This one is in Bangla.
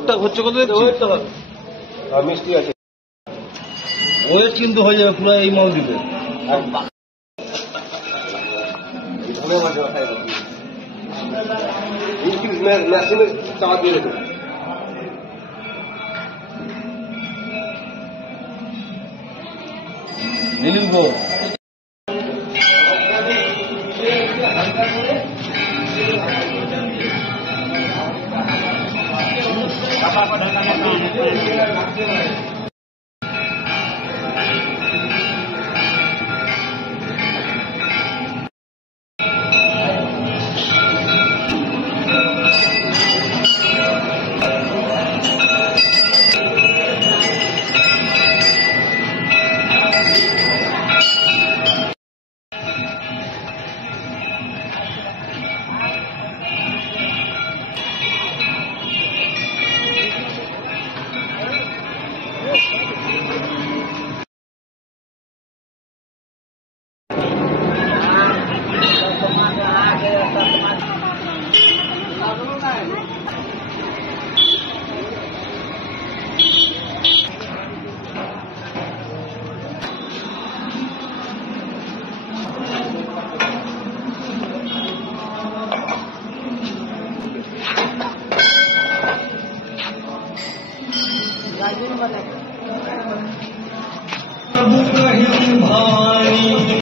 ওয়েটটা হচ্ছে কত দেখছি? ওয়েটটা হবে আর মিষ্টি আছে, ওয়েট কিন্তু হয়ে যাবে পুরো এই মাল দিবে। ম্যাক্সিমাম চাওয়া দিয়ে রেখে দিলীপ গো Apa-apa dengan